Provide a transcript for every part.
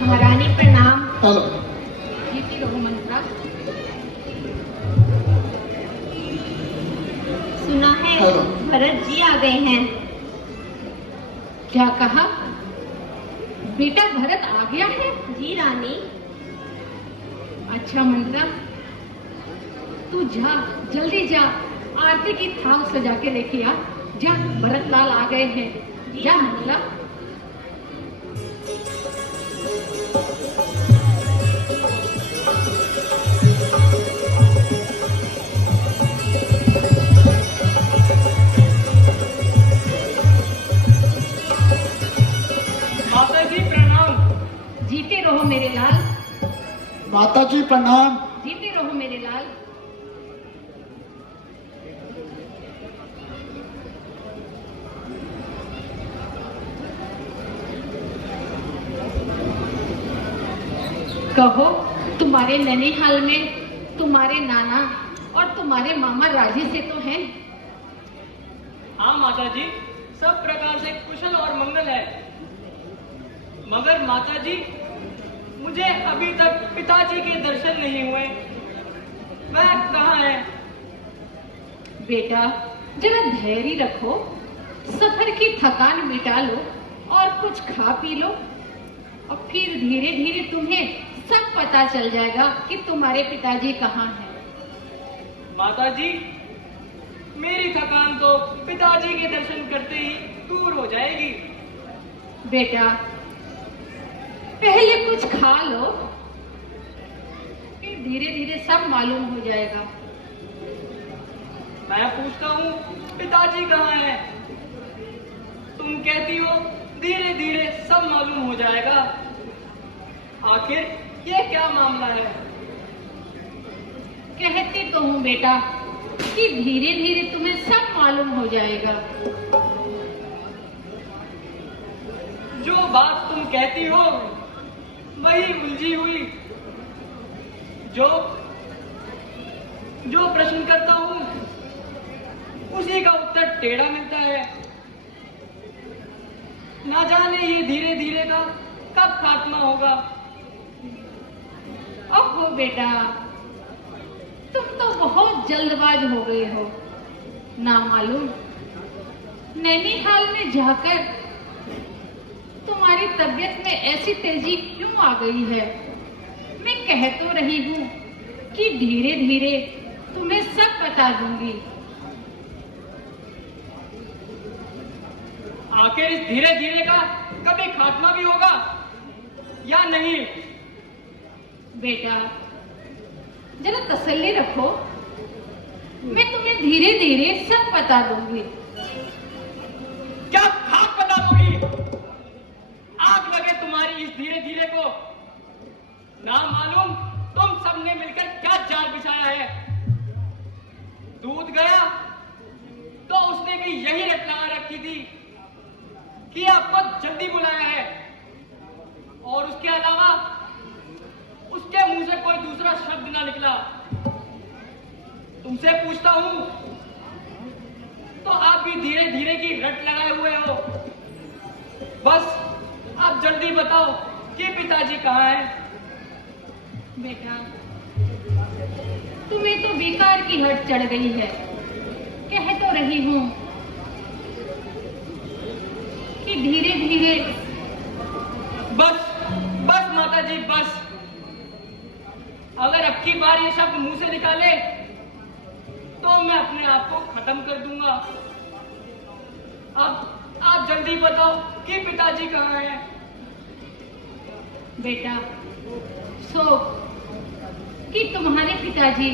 महारानी प्रणाम। हेलो। जीती रहो मंत्रा। सुना है हेलो। भरत जी आ गए हैं। क्या कहा? बेटा भरत आ गया है? जी रानी। अच्छा मंत्रा, तू जा, जल्दी जा, आरती की थाल सजा के लेके आ। जा, भरत लाल आ गए हैं। जा मंत्रा। माता जी प्रणाम। जीते रहो मेरे लाल, माता जी प्रणाम। जीते रहो मेरे लाल। कहो, तुम्हारे ननिहाल में तुम्हारे नाना और तुम्हारे मामा राजी से तो हैं? हाँ माता जी, सब प्रकार से कुशल और मंगल है। मगर माता जी, मुझे अभी तक पिताजी के दर्शन नहीं हुए। वह कहाँ है? बेटा जरा धैर्य रखो, सफर की थकान मिटा लो और कुछ खा पी लो, और फिर धीरे धीरे तुम्हें सब पता चल जाएगा कि तुम्हारे पिताजी कहाँ हैं। माता जी, मेरी थकान तो पिताजी के दर्शन करते ही दूर हो जाएगी। बेटा पहले कुछ खा लो, फिर धीरे धीरे सब मालूम हो जाएगा। मैं पूछता हूँ, पिताजी कहाँ हैं? तुम कहती हो धीरे धीरे सब मालूम हो जाएगा। आखिर ये क्या मामला है? कहती तो हूँ बेटा कि धीरे धीरे तुम्हें सब मालूम हो जाएगा। जो बात तुम कहती हो वही उलझी हुई। जो प्रश्न करता हूँ उसी का उत्तर टेढ़ा मिलता है। ना जाने ये धीरे धीरे का कब खात्मा होगा। अब हो बेटा, तुम तो बहुत जल्दबाज हो गए हो। ना मालूम नैनीहाल में जाकर तुम्हारी तबीयत में ऐसी तेजी क्यों आ गई है। मैं कह तो रही हूँ कि धीरे धीरे तुम्हें सब बता दूंगी। आखिर इस धीरे धीरे का कभी खात्मा भी होगा या नहीं? बेटा जरा तसल्ली रखो, मैं तुम्हें धीरे धीरे सब बता दूंगी। क्या खाक बता दोगी? आग लगे तुम्हारी इस धीरे धीरे को। ना मालूम तुम सबने मिलकर क्या जाल बिछाया है। दूध गया तो उसने भी यही रट लगा रखी थी कि आपको जल्दी बुलाया है, और उसके अलावा उसके मुंह से कोई दूसरा शब्द ना निकला। तुमसे पूछता हूं तो आप भी धीरे धीरे की रट लगाए हुए हो। बस आप जल्दी बताओ कि पिताजी कहाँ हैं? बेटा तुम्हें तो बेकार की हट चढ़ गई है। कह तो रही हूँ कि धीरे धीरे। बस बस माता जी बस। अगर अब की बार ये शब्द मुंह से निकाले तो मैं अपने आप को खत्म कर दूंगा। अब आप जल्दी बताओ कि पिताजी कहाँ हैं? बेटा सो कि तुम्हारे पिताजी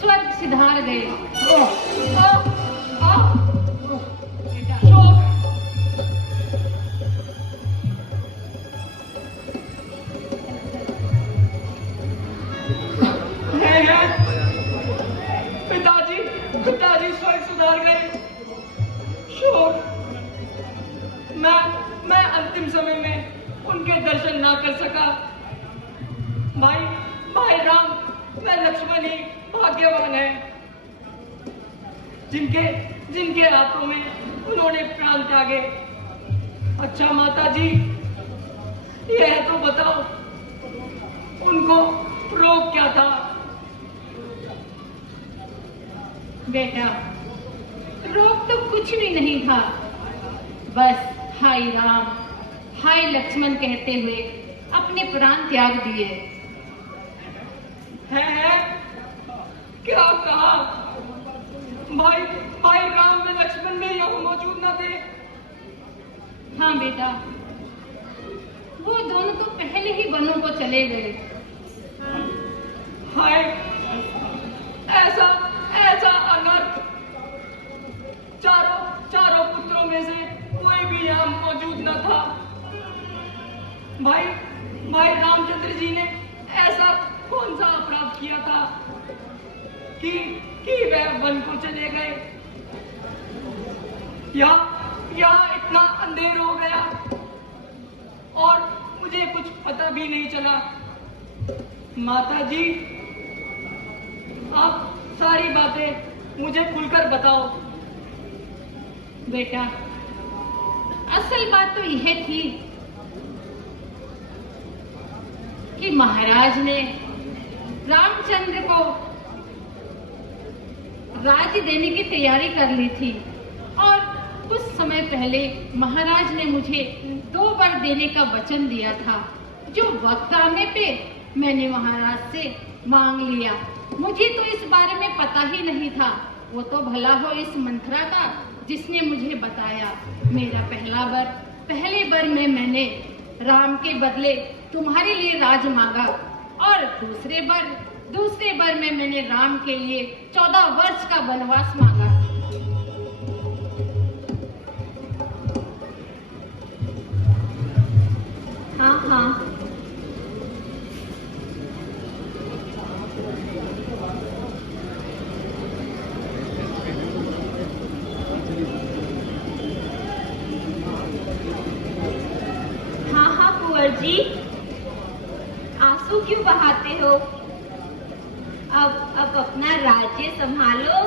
स्वर्ग सिधार गए। बेटा शोक। पिताजी पिताजी स्वर्ग सुधार गए। शोक। मैं अंतिम समय में उनके दर्शन ना कर सका। भाई राम व लक्ष्मण ही भाग्यवान है। जिनके जिनके हाथों में उन्होंने प्राण त्यागे। अच्छा माता जी, यह तो बताओ उनको रोग क्या था? बेटा, रोग तो कुछ भी नहीं था, बस हाय राम हाय लक्ष्मण कहते हुए अपने प्राण त्याग दिए। है क्या कहा? भाई भाई राम में लक्ष्मण में यहाँ मौजूद न थे? हाँ बेटा, वो दोनों तो पहले ही वनों को चले गए। हाय, ऐसा ऐसा अनर्थ! चारों पुत्रों में से कोई भी यहाँ मौजूद न था। भाई रामचंद्र जी ने ऐसा कौन सा अपराध किया था कि वह वन को चले गए? या इतना अंधेर हो गया और मुझे कुछ पता भी नहीं चला। माता जी, आप सारी बातें मुझे खुलकर बताओ। बेटा, असल बात तो यह थी कि महाराज ने रामचंद्र को राज्य देने की तैयारी कर ली थी और कुछ समय पहले महाराज ने मुझे 2 वर देने का वचन दिया था, जो वक्त आने पे मैंने महाराज से मांग लिया। मुझे तो इस बारे में पता ही नहीं था, वो तो भला हो इस मंत्रा का जिसने मुझे बताया। मेरा पहले वर में मैंने राम के बदले तुम्हारे लिए राज मांगा और दूसरे वर में मैंने राम के लिए 14 वर्ष का वनवास मांगा। हाँ, कुंवर जी, आंसू क्यों बहाते हो? अब अपना राज्य संभालो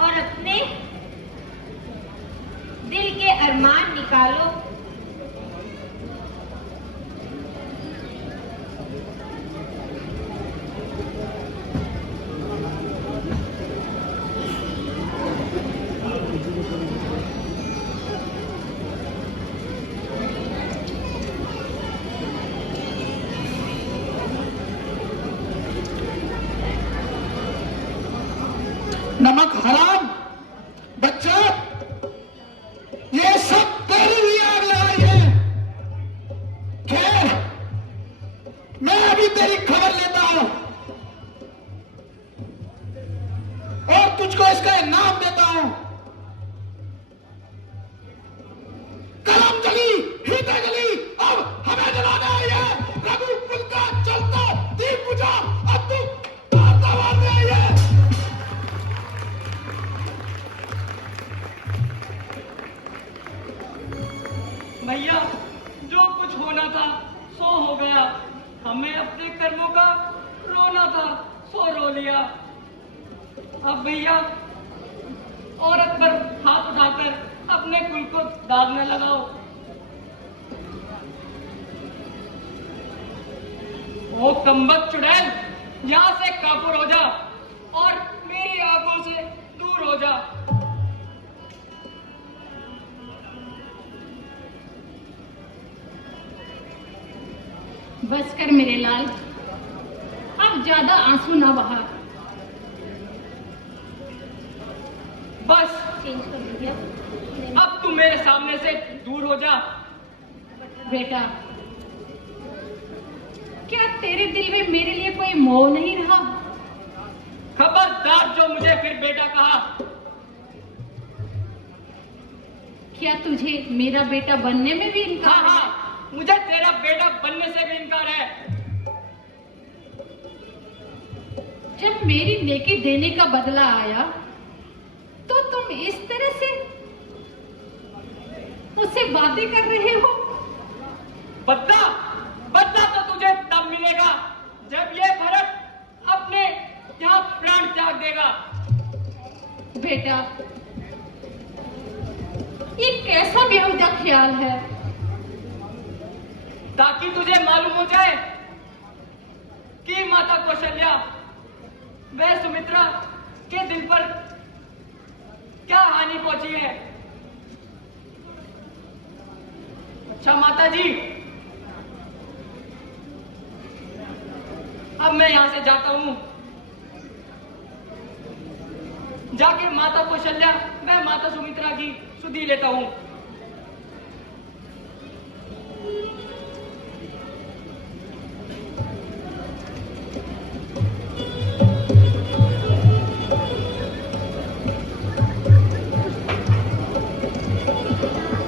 और अपने दिल के अरमान निकालो। नमक हराम बच्चा, ये सब तेरी ही आग लगाई है। खैर, मैं अभी तेरी खबर लेता हूं और तुझको इसका इनाम देता हूं। कलम जली, हीटे जली, अब हमें जलाना आई है। रघुकुल का चलता दीप बुझा, अब तू तारता मारने आई है। भैया, जो कुछ होना था सो हो गया। हमें अपने कर्मों का रोना था, सो रो लिया। अब भैया, औरत पर हाथ उठाकर अपने कुल को दाग न लगाओ। ओ कम्बक चुड़ैल, यहाँ से कापुर हो जा और मेरी आंखों से दूर हो जा। बस कर मेरे लाल, अब ज्यादा आंसू ना बहा। बस, चेंज कर दीजिए। अब तू मेरे सामने से दूर हो जा। बेटा, क्या तेरे दिल में मेरे लिए कोई मोह नहीं रहा? खबरदार जो मुझे फिर बेटा कहा। क्या तुझे मेरा बेटा बनने में भी इनकार है? हाँ, मुझे तेरा बेटा बनने से भी इनकार है। जब मेरी नेकी देने का बदला आया तो तुम इस तरह से मुझसे बातें कर रहे हो। बदला तो तुझे तब मिलेगा जब ये भरत अपने यहाँ प्राण त्याग देगा। बेटा, ये कैसा बेहुदा ख्याल है? ताकि तुझे मालूम हो जाए कि माता कौशल्या व सुमित्रा के दिल पर क्या हानि पहुंची है। अच्छा माता जी, अब मैं यहां से जाता हूं, जाके माता कौशल्या व माता सुमित्रा की सुधि लेता हूं।